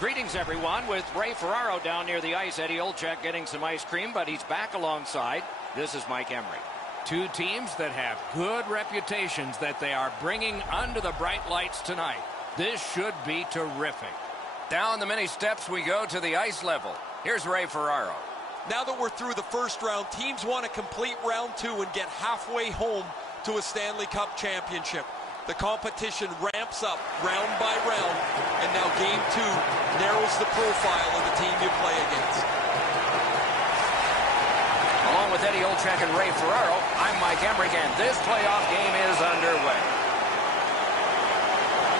Greetings, everyone, with Ray Ferraro down near the ice. Eddie Olczyk getting some ice cream, but he's back alongside. This is Mike Emery. Two teams that have good reputations that they are bringing under the bright lights tonight. This should be terrific. Down the many steps we go to the ice level. Here's Ray Ferraro. Now that we're through the first round, teams want to complete round two and get halfway home to a Stanley Cup championship. The competition ramps up round by round, and now game two narrows the profile of the team you play against. Along with Eddie Olczyk and Ray Ferraro, I'm Mike Emery, and this playoff game is underway.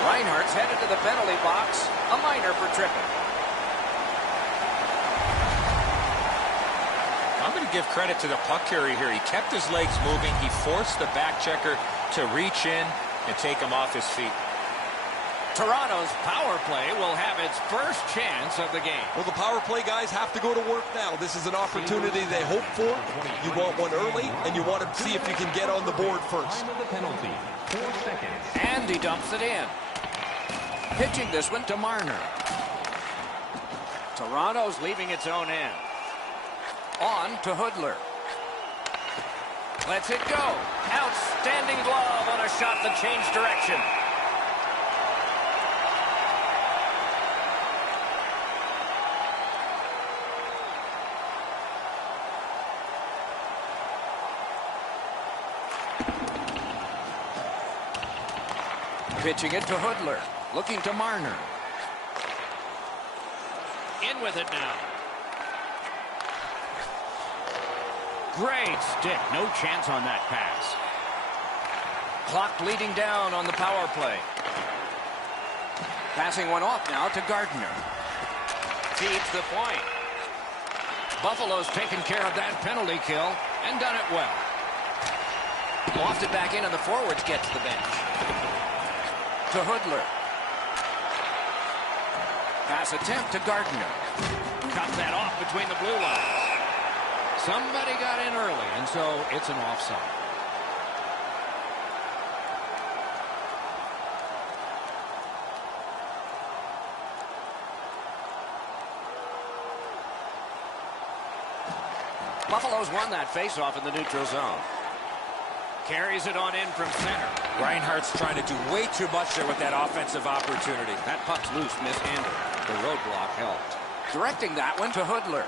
Reinhart's headed to the penalty box, a minor for tripping. I'm going to give credit to the puck carrier here. He kept his legs moving. He forced the back checker to reach in and take him off his feet. Toronto's power play will have its first chance of the game. Well, the power play guys have to go to work now. This is an opportunity they hope for. You want one early, and you want to see if you can get on the board first. And he dumps it in. Pitching this one to Marner. Toronto's leaving its own end. On to Hudler. Lets it go. Outstanding glove on a shot that changed direction. Pitching it to Hudler. Looking to Marner. In with it now. Great stick. No chance on that pass. Clock bleeding down on the power play. Passing one off now to Gardner. Feeds the point. Buffalo's taken care of that penalty kill and done it well. Lofted back in and the forwards get to the bench. To Hudler. Pass attempt to Gardner. Cut that off between the blue lines. Somebody got in early, and so it's an offside. Buffalo's won that faceoff in the neutral zone. Carries it on in from center. Reinhart's trying to do way too much there with that offensive opportunity. That puck's loose, mishandled. The roadblock helped. Directing that one to Hudler.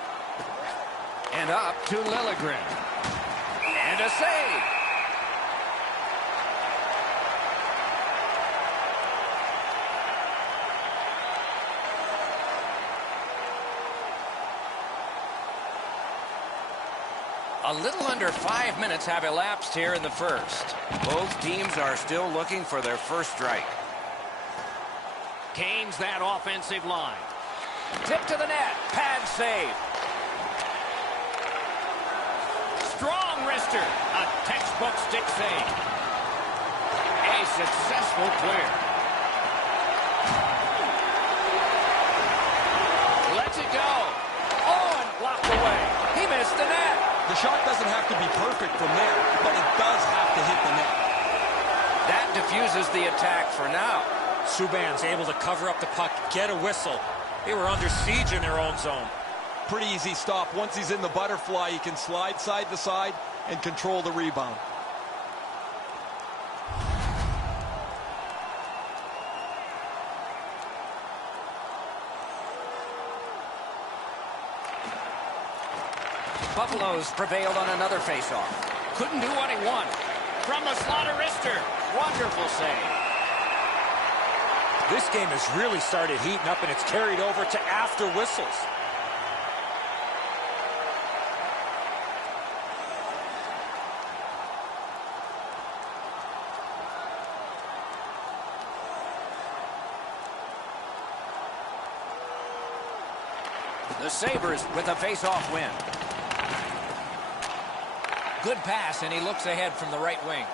And up to Liljegren. And a save. A little under 5 minutes have elapsed here in the first. Both teams are still looking for their first strike. Gains that offensive line. Tip to the net. Pad save. Strong wrister. A textbook stick save. A successful clear. Lets it go. Oh, and blocked away. He missed the net. The shot doesn't have to be perfect from there, but it does have to hit the net. That diffuses the attack for now. Subban's able to cover up the puck, get a whistle. They were under siege in their own zone. Pretty easy stop. Once he's in the butterfly, he can slide side to side and control the rebound. Buffalo's prevailed on another faceoff. Couldn't do what he wanted. From the slaughter wrister. Wonderful save. This game has really started heating up, and it's carried over to after whistles. The Sabres with a face-off win. Good pass, and he looks ahead from the right wing.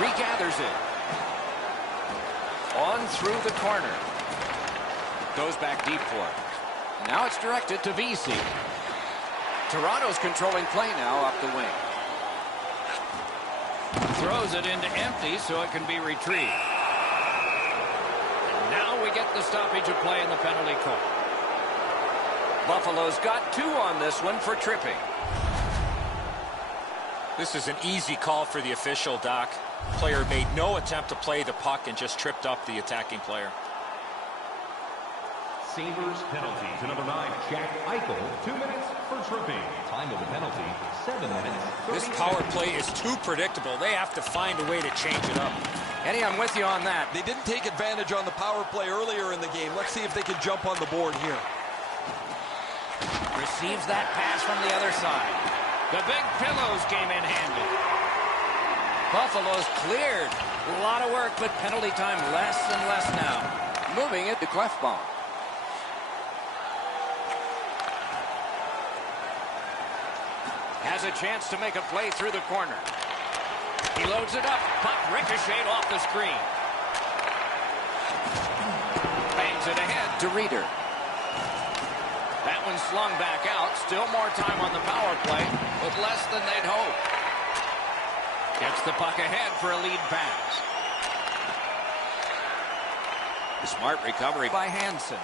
Regathers it. On through the corner. Goes back deep for it. Now it's directed to VC. Toronto's controlling play now up the wing. Throws it into empty so it can be retrieved. Now we get the stoppage of play in the penalty call. Buffalo's got 2 on this one for tripping. This is an easy call for the official, Doc. Player made no attempt to play the puck and just tripped up the attacking player. Sabres penalty to number 9, Jack Eichel, 2 minutes for tripping. Time of the penalty, 7 minutes. This power play is too predictable. They have to find a way to change it up. Eddie, I'm with you on that. They didn't take advantage on the power play earlier in the game. Let's see if they can jump on the board here. Receives that pass from the other side. The big pillows came in handy. Buffalo's cleared. A lot of work, but penalty time less and less now. Moving it to Clefbaum. Has a chance to make a play through the corner. He loads it up. Puck ricocheted off the screen. Bangs it ahead to Reeder. That one slung back out. Still more time on the power play, but less than they'd hope. Gets the puck ahead for a lead pass. A smart recovery by Hansen.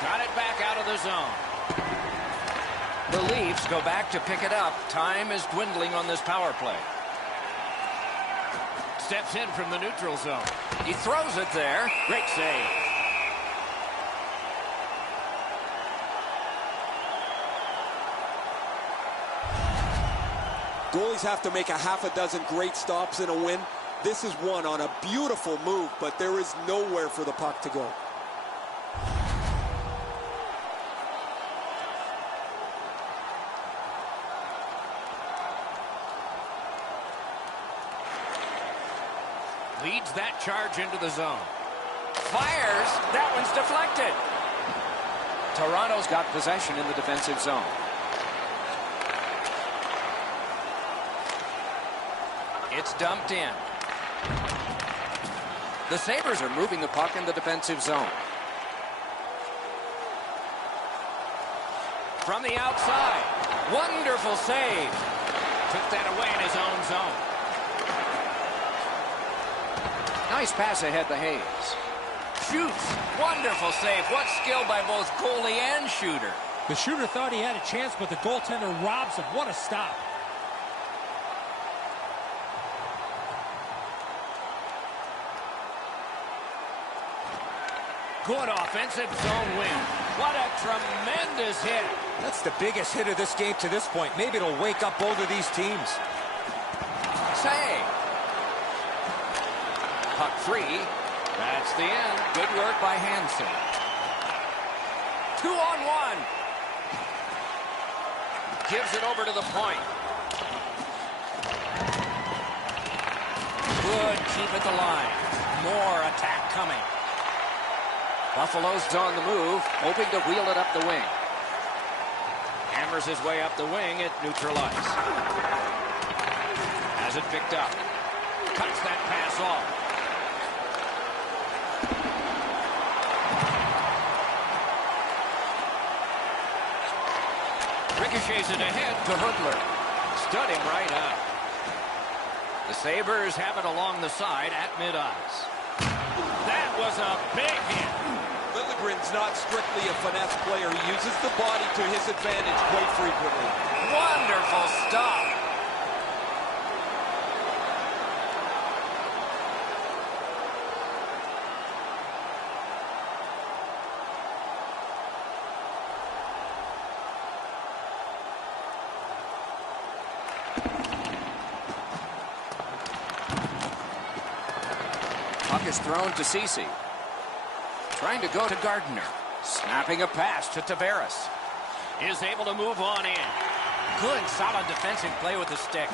Got it back out of the zone. The Leafs go back to pick it up. Time is dwindling on this power play. Steps in from the neutral zone. He throws it there. Great save. Goalies have to make a half a dozen great stops in a win. This is one on a beautiful move, but there is nowhere for the puck to go. Leads that charge into the zone. Fires. That one's deflected. Toronto's got possession in the defensive zone. It's dumped in. The Sabres are moving the puck in the defensive zone. From the outside. Wonderful save. Took that away in his own zone. Nice pass ahead to Hayes. Shoots. Wonderful save. What skill by both goalie and shooter. The shooter thought he had a chance, but the goaltender robs him. What a stop. Good offensive zone win. What a tremendous hit. That's the biggest hit of this game to this point. Maybe it'll wake up both of these teams. Save. Puck free. That's the end. Good work by Hansen. 2-on-1. Gives it over to the point. Good keep at the line. More attack coming. Buffalo's on the move, hoping to wheel it up the wing. Hammers his way up the wing at neutral ice. Has it picked up. Cuts that pass off. Ricochets it ahead to Hudler. Stud him right up. The Sabres have it along the side at mid-ice. That was a big hit. Liljegren's not strictly a finesse player. He uses the body to his advantage quite frequently. Wonderful stop. Puck is thrown to Ceci. Trying to go to Gardner. Snapping a pass to Tavares. Is able to move on in. Good, solid defensive play with the stick.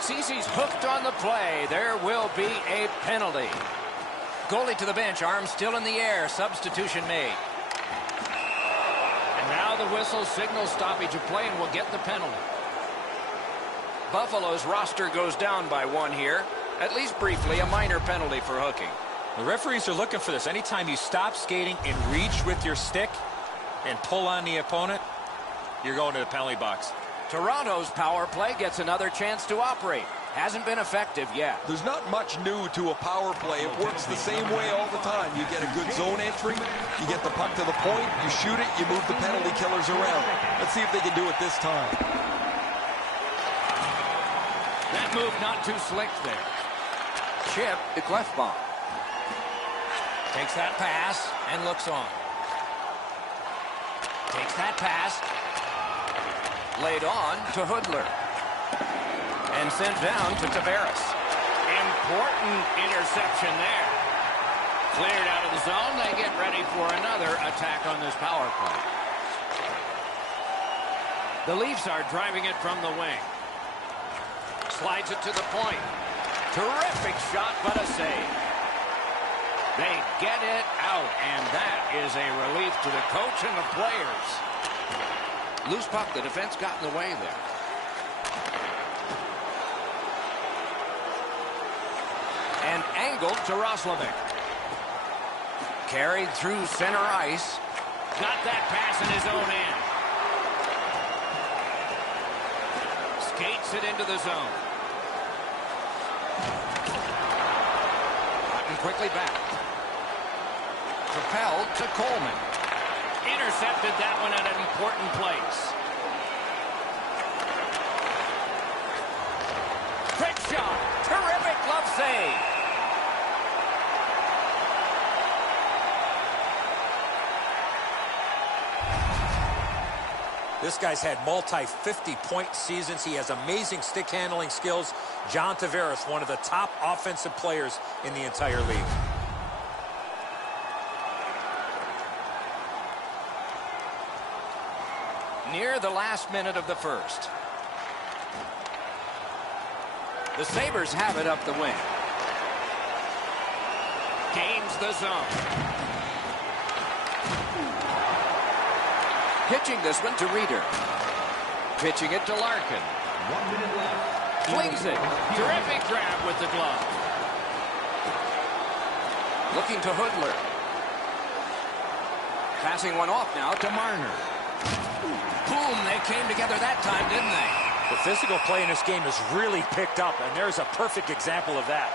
Ceci's hooked on the play. There will be a penalty. Goalie to the bench, arm still in the air. Substitution made. And now the whistle signals stoppage of play and will get the penalty. Buffalo's roster goes down by 1 here. At least briefly, a minor penalty for hooking. The referees are looking for this. Anytime you stop skating and reach with your stick and pull on the opponent, you're going to the penalty box. Toronto's power play gets another chance to operate. Hasn't been effective yet. There's not much new to a power play. It works the same way all the time. You get a good zone entry, you get the puck to the point, you shoot it, you move the penalty killers around. Let's see if they can do it this time. That move not too slick there. Chip to Clefbaum. Takes that pass and looks on. Takes that pass. Laid on to Hoodler. And sent down to Tavares. Important interception there. Cleared out of the zone. They get ready for another attack on this power play. The Leafs are driving it from the wing. Slides it to the point. Terrific shot, but a save. They get it out, and that is a relief to the coach and the players. Loose puck, the defense got in the way there. And angled to Roslovic. Carried through center ice. Got that pass in his own end. Skates it into the zone. Gotten quickly back. Propelled to Coleman. Intercepted that one at an important place. Quick shot. Terrific glove save. This guy's had multi-50-point seasons. He has amazing stick handling skills. John Tavares, one of the top offensive players in the entire league. Near the last minute of the first. The Sabres have it up the wing. Gains the zone. Pitching this one to Reeder. Pitching it to Larkin. 1 minute left. Flings it. Terrific grab with the glove. Looking to Hoodler. Passing one off now to Marner. Boom, they came together that time, didn't they? The physical play in this game has really picked up, and there's a perfect example of that.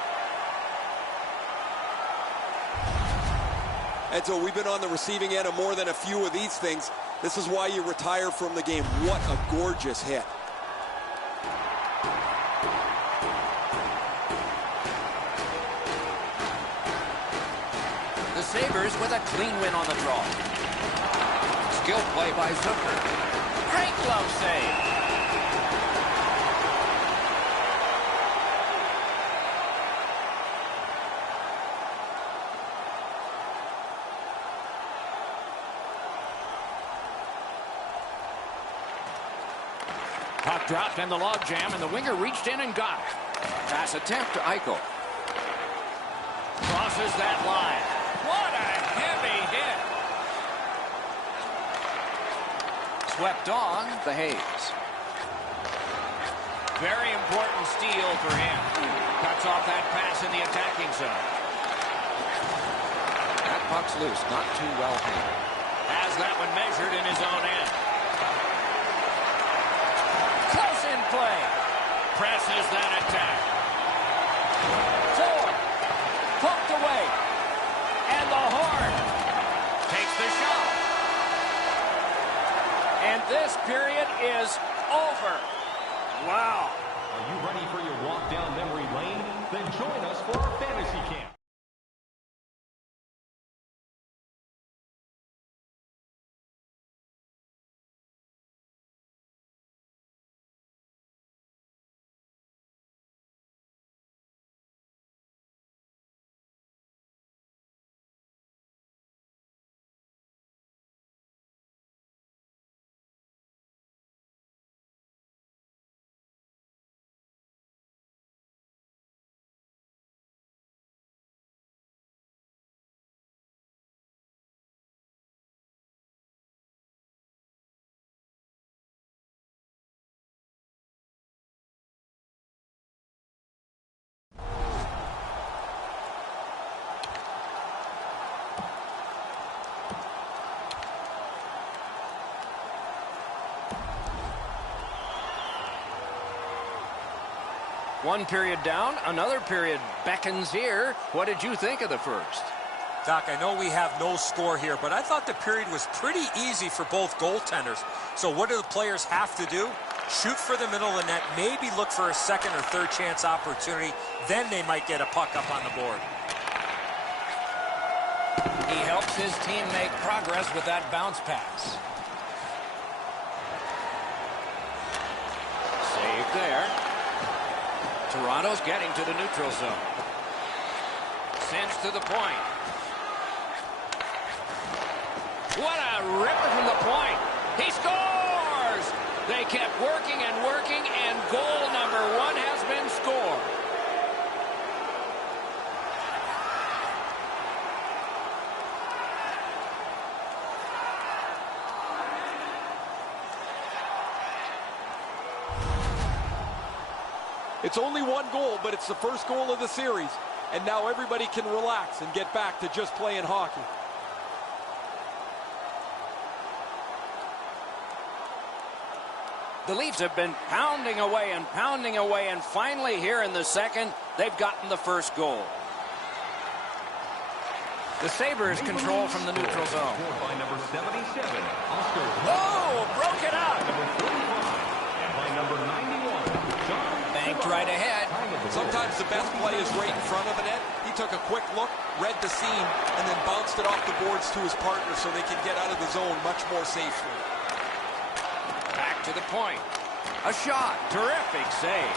And so we've been on the receiving end of more than a few of these things. This is why you retire from the game. What a gorgeous hit. The Sabres with a clean win on the draw. Skill play by Zucker. Great glove save. Puck dropped in the log jam, and the winger reached in and got it. Pass attempt to Eichel. Crosses that line. What a heavy hit. Swept on the Hayes. Very important steal for him. Cuts off that pass in the attacking zone. That puck's loose, not too well handled. Has that one measured in his own end. Close in play. Presses that attack. 4. Poked away. And the horn. Takes the shot. And this period is over. Wow. Are you ready for your walk down memory lane? Then join us for our fantasy camp. One period down, another period beckons here. What did you think of the first? Doc, I know we have no score here, but I thought the period was pretty easy for both goaltenders. So what do the players have to do? Shoot for the middle of the net, maybe look for a second or third chance opportunity. Then they might get a puck up on the board. He helps his team make progress with that bounce pass. Save there. Toronto's getting to the neutral zone. Sends to the point. What a ripper from the point. He scores! They kept working and working, and goal number 1 has been scored. It's only one goal, but it's the first goal of the series. And now everybody can relax and get back to just playing hockey. The Leafs have been pounding away, and finally here in the second, they've gotten the first goal. The Sabres control from the neutral zone. By number 77, Oscar. Oh, broke it up. Number 45, and by number 91, John. Banked right ahead. Sometimes the best play is right in front of the net. He took a quick look, read the seam, and then bounced it off the boards to his partner so they can get out of the zone much more safely. Back to the point. A shot. Terrific save.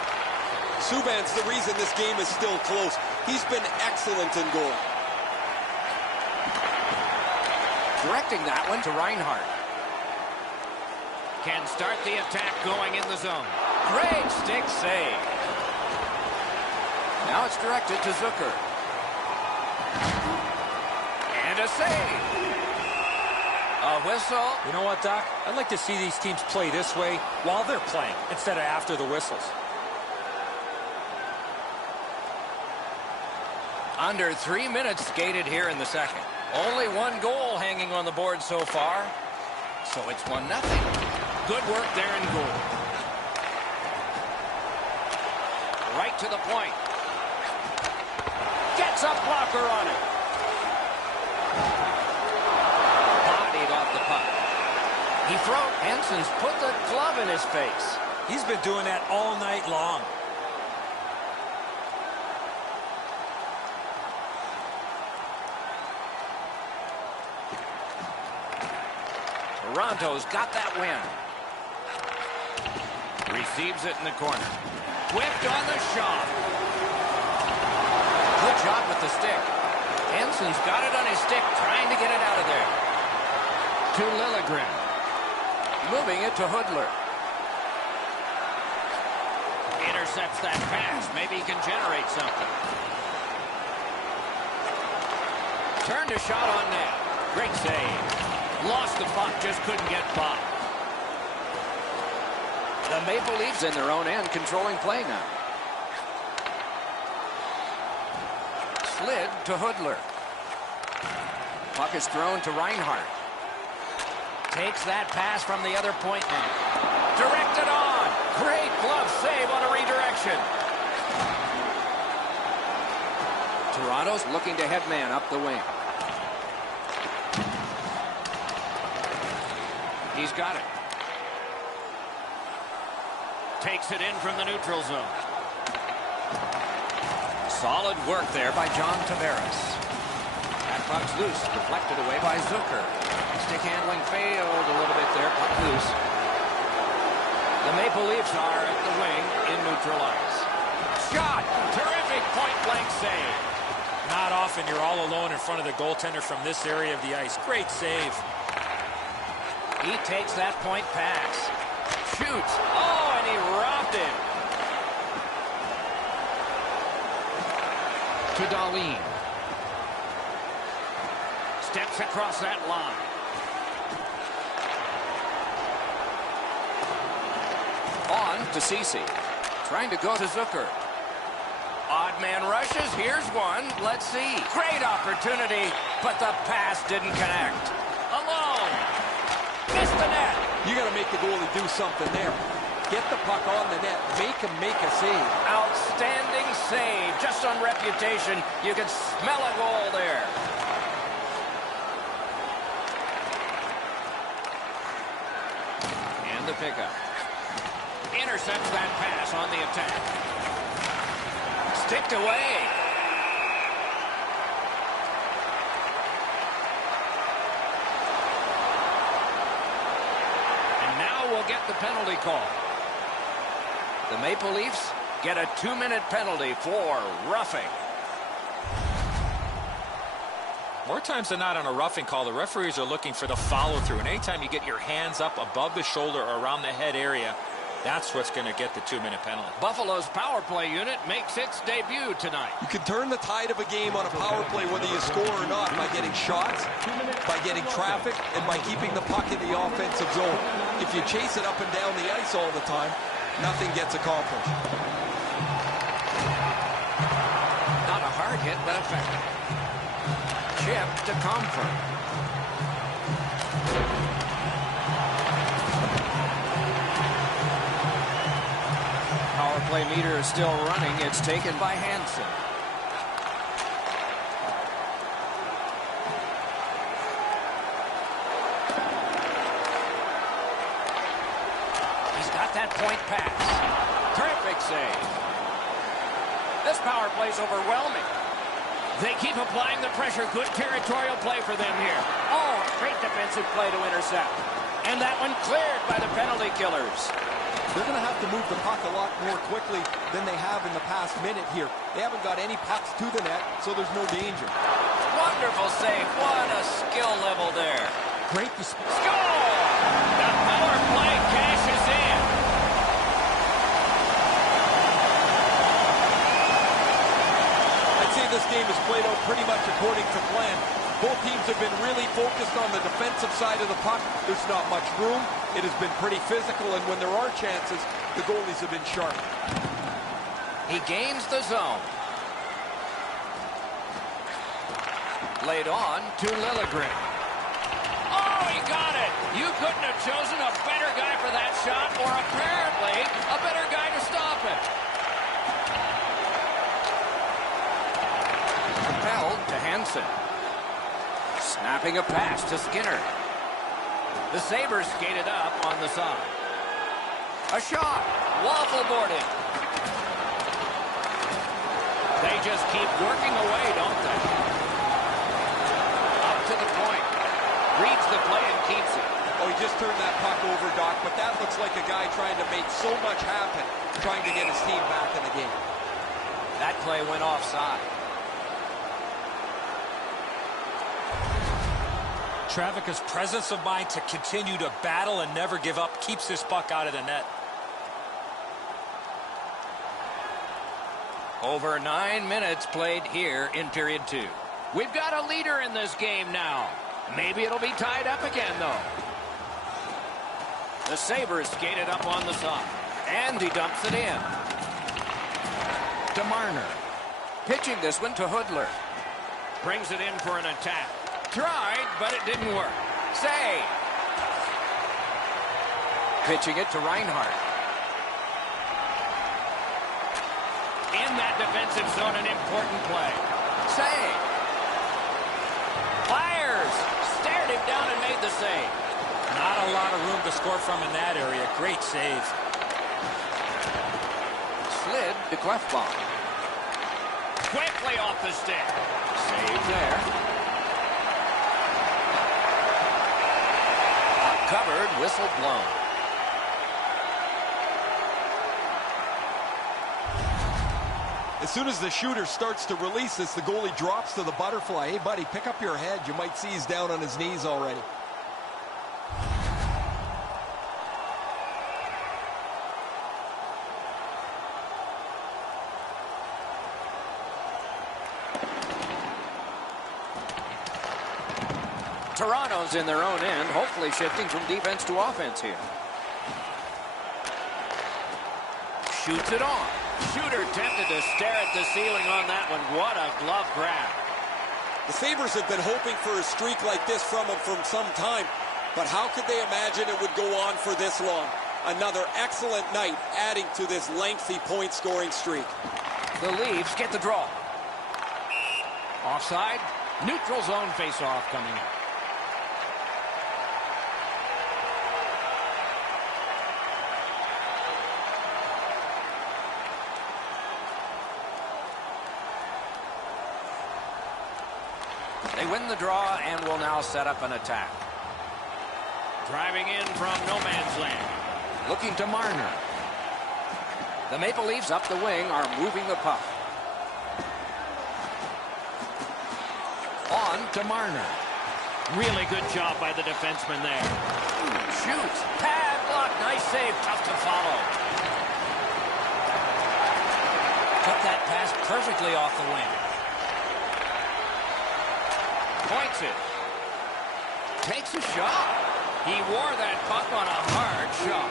Subban's the reason this game is still close. He's been excellent in goal. Directing that one to Reinhart. Can start the attack going in the zone. Great stick save. Now it's directed to Zucker. And a save. A whistle. You know what, Doc? I'd like to see these teams play this way while they're playing instead of after the whistles. Under 3 minutes skated here in the second. Only one goal hanging on the board so far. So it's 1-0. Good work there in goal. Right to the point. Gets a blocker on it. Bodied off the puck. He throws. Hansen's put the glove in his face. He's been doing that all night long. Toronto's got that win. Receives it in the corner. Whipped on the shot. Good job with the stick. Hansen's got it on his stick, trying to get it out of there. To Liljegren. Moving it to Hudler. Intercepts that pass. Maybe he can generate something. Turned a shot on net. Great save. Lost the puck, just couldn't get by. The Maple Leafs in their own end, controlling play now. Slid to Hudler. Puck is thrown to Reinhart. Takes that pass from the other point man. Directed on. Great glove save on a redirection. Toronto's looking to head man up the wing. He's got it. Takes it in from the neutral zone. Solid work there by John Tavares. That puck's loose. Deflected away by Zucker. Stick handling failed a little bit there. Puck loose. The Maple Leafs are at the wing in neutral ice. Shot! Terrific point-blank save. Not often you're all alone in front of the goaltender from this area of the ice. Great save. He takes that point pass. Shoots. Oh, and he robbed it. To Dahlin. Steps across that line. On to Ceci. Trying to go to Zucker. Odd man rushes. Here's one. Let's see. Great opportunity, but the pass didn't connect. Alone. Missed the net. You got to make the goalie do something there. get the puck on the net, make him make a save. Outstanding save. Just on reputation, you can smell a goal there. And the pickup. Intercepts that pass on the attack. Sticked away. Will get the penalty call. The Maple Leafs get a 2-minute penalty for roughing. More times than not on a roughing call, the referees are looking for the follow-through. And anytime you get your hands up above the shoulder or around the head area, that's what's going to get the 2-minute penalty. Buffalo's power play unit makes its debut tonight. You can turn the tide of a game on a power play whether you score or not by getting shots, by getting traffic, and by keeping the puck in the offensive zone. If you chase it up and down the ice all the time, nothing gets accomplished. Not a hard hit, but effective. Chip to Comfort. Power play meter is still running. It's taken by Hansen. He's got that point pass. Terrific save. This power play's overwhelming. They keep applying the pressure. Good territorial play for them here. Oh, great defensive play to intercept. And that one cleared by the penalty killers. They're going to have to move the puck a lot more quickly than they have in the past minute here. They haven't got any pucks to the net, so there's no danger. Wonderful save. What a skill level there. Great to score! The power play cashes in. I'd say this game has played out pretty much according to plan. Both teams have been really focused on the defensive side of the puck. There's not much room. It has been pretty physical, and when there are chances, the goalies have been sharp. He gains the zone. Laid on to Liljegren. Oh, he got it! You couldn't have chosen a better guy for that shot, or apparently a better guy to stop it. Propelled to Hansen. Snapping a pass to Skinner. The Sabres skated up on the side. A shot. Waffle boarded. They just keep working away, don't they? Up to the point. Reads the play and keeps it. Oh, he just turned that puck over, Doc, but that looks like a guy trying to make so much happen, trying to get his team back in the game. That play went offside. Travica's presence of mind to continue to battle and never give up keeps this puck out of the net. Over 9 minutes played here in period 2. We've got a leader in this game now. Maybe it'll be tied up again, though. The Sabres skated up on the side. And he dumps it in. To Marner. Pitching this one to Hoodler. Brings it in for an attack. Tried, but it didn't work. Save. Pitching it to Reinhart. In that defensive zone, an important play. Save. Fires. Stared him down and made the save. Not a lot of room to score from in that area. Great save. Slid to Clefbaum. Quickly off the stick. Save there. Covered, whistle blown. As soon as the shooter starts to release this, the goalie drops to the butterfly. Hey, buddy, pick up your head. You might see he's down on his knees already. Toronto's in their own end, hopefully shifting from defense to offense here. Shoots it on. Shooter tempted to stare at the ceiling on that one. What a glove grab. The Sabres have been hoping for a streak like this from him from some time, but how could they imagine it would go on for this long? Another excellent night adding to this lengthy point-scoring streak. The Leafs get the draw. Offside. Neutral zone face-off coming up. They win the draw and will now set up an attack. Driving in from no man's land. Looking to Marner. The Maple Leafs up the wing are moving the puck. On to Marner. Really good job by the defenseman there. Shoots. Pad block. Nice save. Tough to follow. Took that pass perfectly off the wing. Points it. Takes a shot. He wore that puck on a hard shot.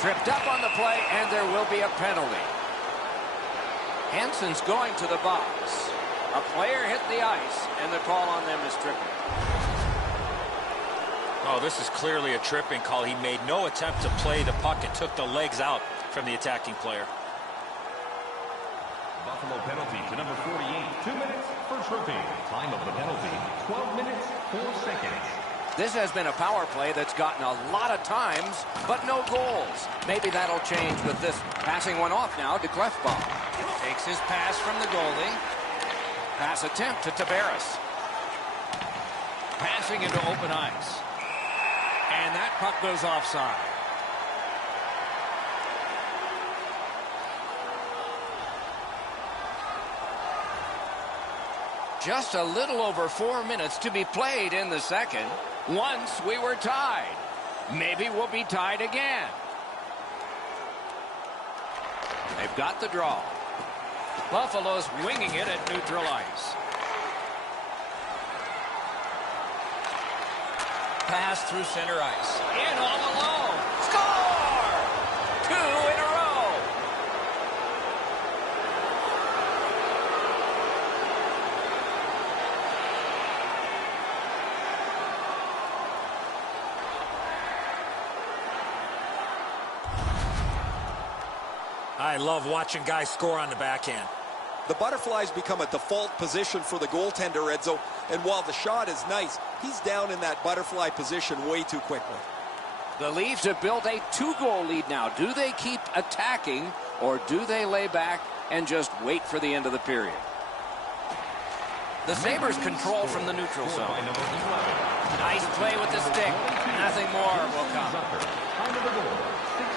Tripped up on the play, and there will be a penalty. Hansen's going to the box. A player hit the ice, and the call on them is tripping. Oh, this is clearly a tripping call. He made no attempt to play the puck and took the legs out from the attacking player. Buffalo penalty to number 48. 2 minutes for tripping. Time of the penalty, 12 minutes, 4 seconds. This has been a power play that's gotten a lot of times, but no goals. Maybe that'll change with this. Passing one off now to Clefbaum. Takes his pass from the goalie. Pass attempt to Tavares. Passing into open ice. And that puck goes offside. Just a little over 4 minutes to be played in the second. Once we were tied. Maybe we'll be tied again. They've got the draw. Buffalo's winging it at neutral ice. Pass through center ice. In all alone. Score! 2 in a row. I love watching guys score on the backhand. The butterflies become a default position for the goaltender, Edzo, and while the shot is nice, he's down in that butterfly position way too quickly. The Leafs have built a 2-goal lead now. Do they keep attacking, or do they lay back and just wait for the end of the period? The Sabres control from the neutral zone. Nice play with the stick. Nothing more will come. Time of the goal,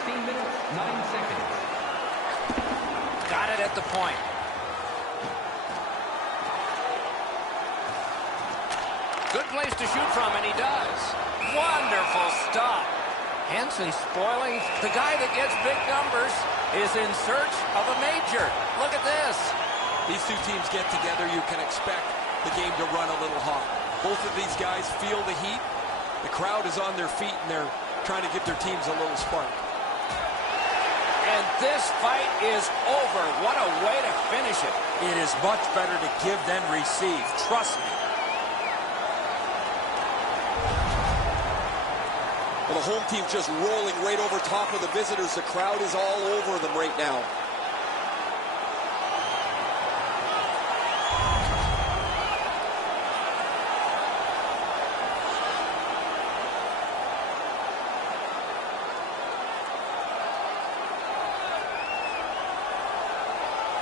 16 minutes, 9 seconds. Got it at the point. Good place to shoot from, and he does. Wonderful stop. Hansen spoiling. The guy that gets big numbers is in search of a major. Look at this. These two teams get together, you can expect the game to run a little hot. Both of these guys feel the heat. The crowd is on their feet, and they're trying to give their teams a little spark. And this fight is over. What a way to finish it. It is much better to give than receive. Trust me. Well, the home team's just rolling right over top of the visitors. The crowd is all over them right now.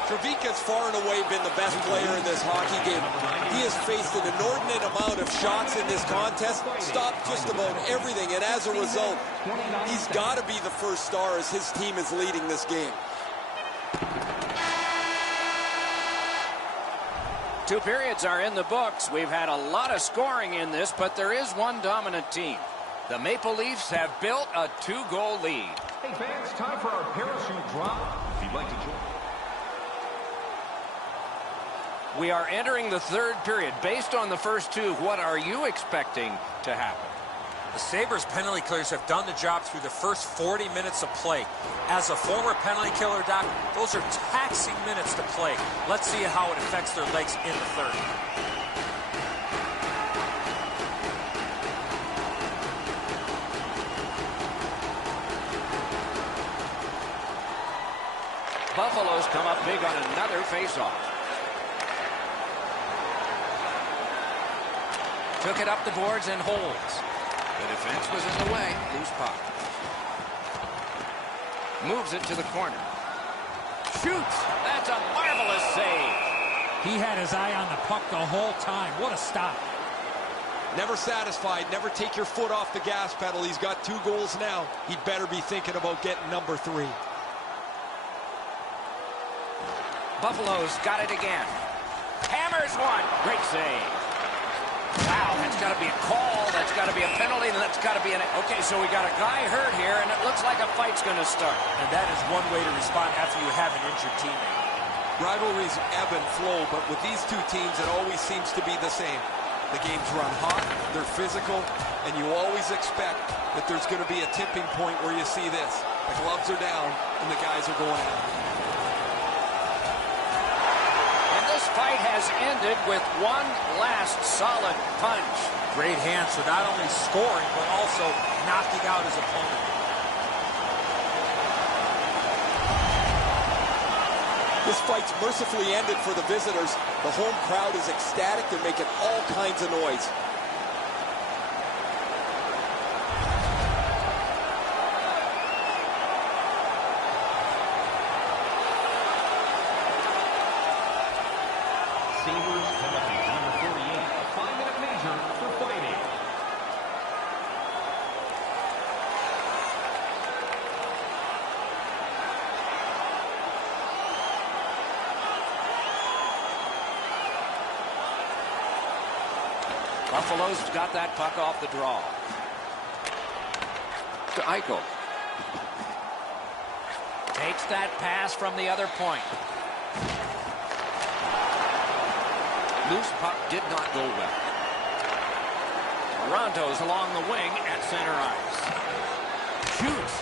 Trevika's far and away been the best player in this hockey game. He has faced an inordinate amount of shots in this contest, stopped just about everything, and as a result, he's got to be the first star as his team is leading this game. 2 periods are in the books. We've had a lot of scoring in this, but there is one dominant team. The Maple Leafs have built a 2-goal lead. Hey fans, time for our parachute drop. If you'd like to join. We are entering the 3rd period. Based on the first 2, what are you expecting to happen? The Sabres penalty killers have done the job through the first 40 minutes of play. As a former penalty killer, Doc, those are taxing minutes to play. Let's see how it affects their legs in the 3rd. Buffalo's come up big on another faceoff. Took it up the boards and holds. The defense was in the way. Loose puck. Moves it to the corner. Shoots. That's a marvelous save. He had his eye on the puck the whole time. What a stop. Never satisfied. Never take your foot off the gas pedal. He's got 2 goals now. He'd better be thinking about getting number 3. Buffalo's got it again. Hammers one. Great save. Wow, that's got to be a call. That's got to be a penalty. And that's got to be an... Okay, so we got a guy hurt here, and it looks like a fight's going to start. And that is one way to respond after you have an injured teammate. Rivalries ebb and flow, but with these 2 teams, it always seems to be the same. The games run hot, they're physical, and you always expect that there's going to be a tipping point where you see this. The gloves are down, and the guys are going out. And this fight has ended with one last solid punch. Great hands for not only scoring, but also knocking out his opponent. This fight's mercifully ended for the visitors. The home crowd is ecstatic. They're making all kinds of noise. Sabres penalty to number 48. A 5-minute major for fighting. Buffalo's got that puck off the draw. To Eichel. Takes that pass from the other point. Loose puck did not go well. Toronto's along the wing at center ice. Shoots.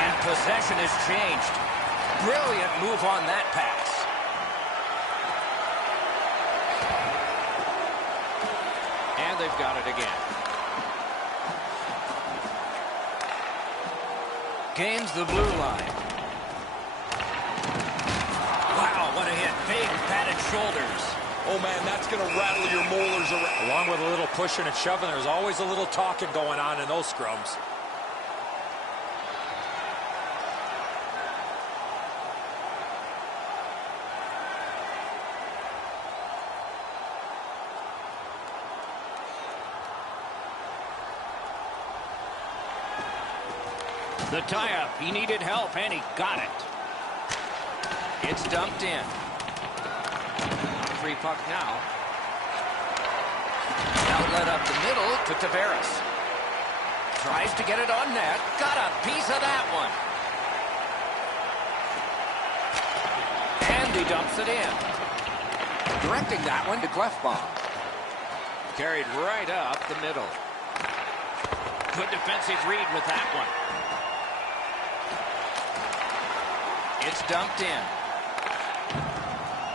And possession is changed. Brilliant move on that pass. And they've got it again. Gains the blue line. Wow, what a hit. Big padded shoulders. Oh, man, that's going to rattle your molars around. Along with a little pushing and shoving, there's always a little talking going on in those scrums. The tie-up. He needed help, and he got it. It's dumped in. Free puck now. Outlet up the middle to Tavares. Tries to get it on net. Got a piece of that one. And he dumps it in. Directing that one to Clefbaum. Carried right up the middle. Good defensive read with that one. It's dumped in.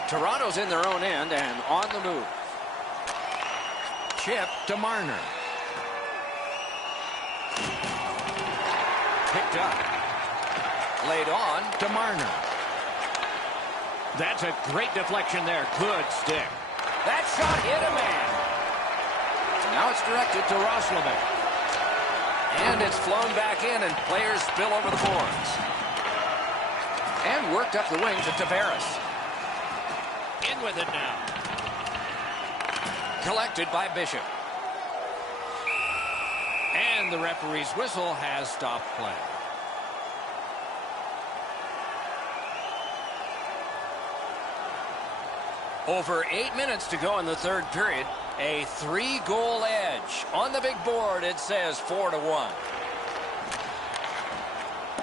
Toronto's in their own end and on the move. Chip to Marner. Picked up. Laid on to Marner. That's a great deflection there. Good stick. That shot hit a man. Now it's directed to Roslovic. And it's flown back in, and players spill over the boards. And worked up the wing to Tavares. In with it now. Collected by Bishop. And the referee's whistle has stopped play. Over 8 minutes to go in the third period. A 3-goal edge. On the big board, it says 4-1.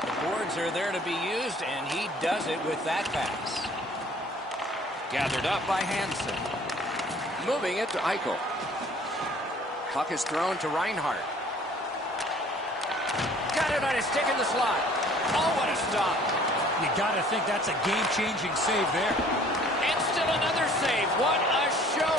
The boards are there to be used, and he does it with that pass. Gathered up by Hansen. Moving it to Eichel. Puck is thrown to Reinhart. Got it on his stick in the slot. Oh, what a stop. You got to think that's a game-changing save there. And still another save. What a show.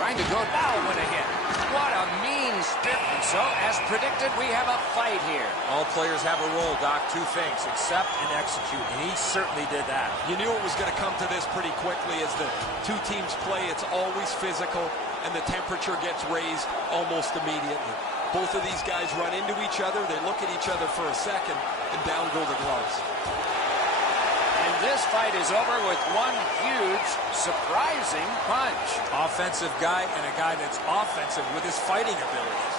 Trying to go. Wow, what a hit. What a mean stiff. And so, as predicted, we have a fight here. All players have a role, Doc. Two things, accept and execute, and he certainly did that. You knew it was going to come to this pretty quickly. As the two teams play, it's always physical, and the temperature gets raised almost immediately. Both of these guys run into each other, they look at each other for a second, and down go the gloves. And this fight is over with one huge, surprising punch. Offensive guy and a guy that's offensive with his fighting abilities.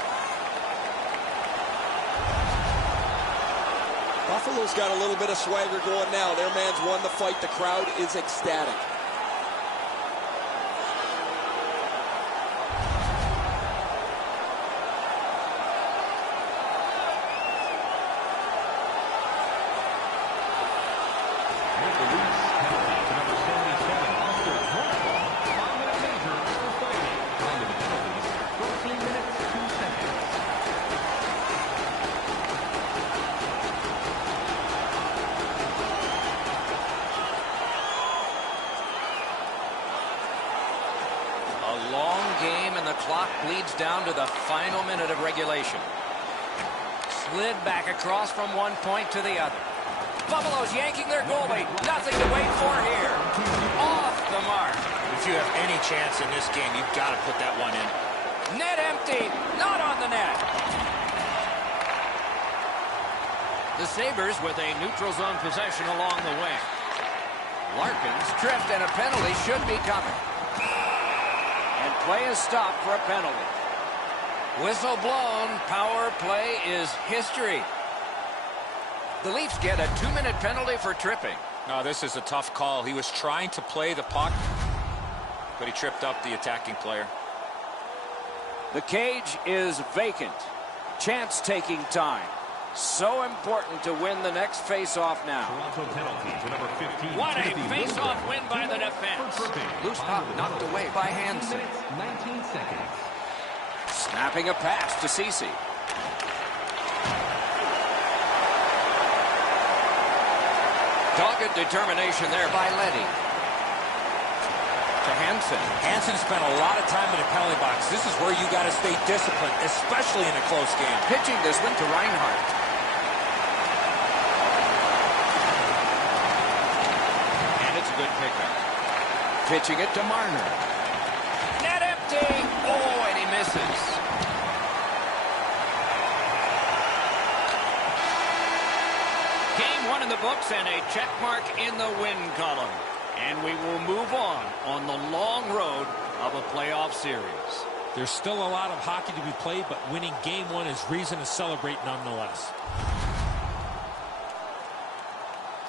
Buffalo's got a little bit of swagger going now. Their man's won the fight. The crowd is ecstatic. Clock bleeds down to the final minute of regulation. Slid back across from one point to the other. Buffalo's yanking their goalie. Nothing to wait for here. Off the mark. If you have any chance in this game, you've got to put that one in. Net empty. Not on the net. The Sabres with a neutral zone possession along the wing. Larkin's tripped and a penalty should be coming. And play is stopped for a penalty. Whistle blown. Power play is history. The Leafs get a 2-minute penalty for tripping. No, this is a tough call. He was trying to play the puck, but he tripped up the attacking player. The cage is vacant. Chance taking time. So important to win the next face-off now. Toronto penalty to number 15. What a face-off win by the defense. Loose puck knocked away by Hansen. 19 seconds. Snapping a pass to Ceci. Dogged determination there by Leddy. To Hansen. Hansen spent a lot of time in the penalty box. This is where you got to stay disciplined, especially in a close game. Pitching this one to Reinhart. Good pickup. Pitching it to Marner. Net empty. Oh, and he misses. Game one in the books and a check mark in the win column. And we will move on the long road of a playoff series. There's still a lot of hockey to be played, but winning game one is reason to celebrate nonetheless.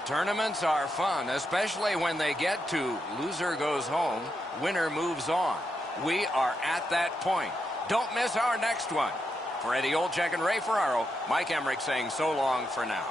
Tournaments are fun, especially when they get to loser goes home, winner moves on. We are at that point. Don't miss our next one. For Eddie Olczyk and Ray Ferraro, Mike Emmerich saying so long for now.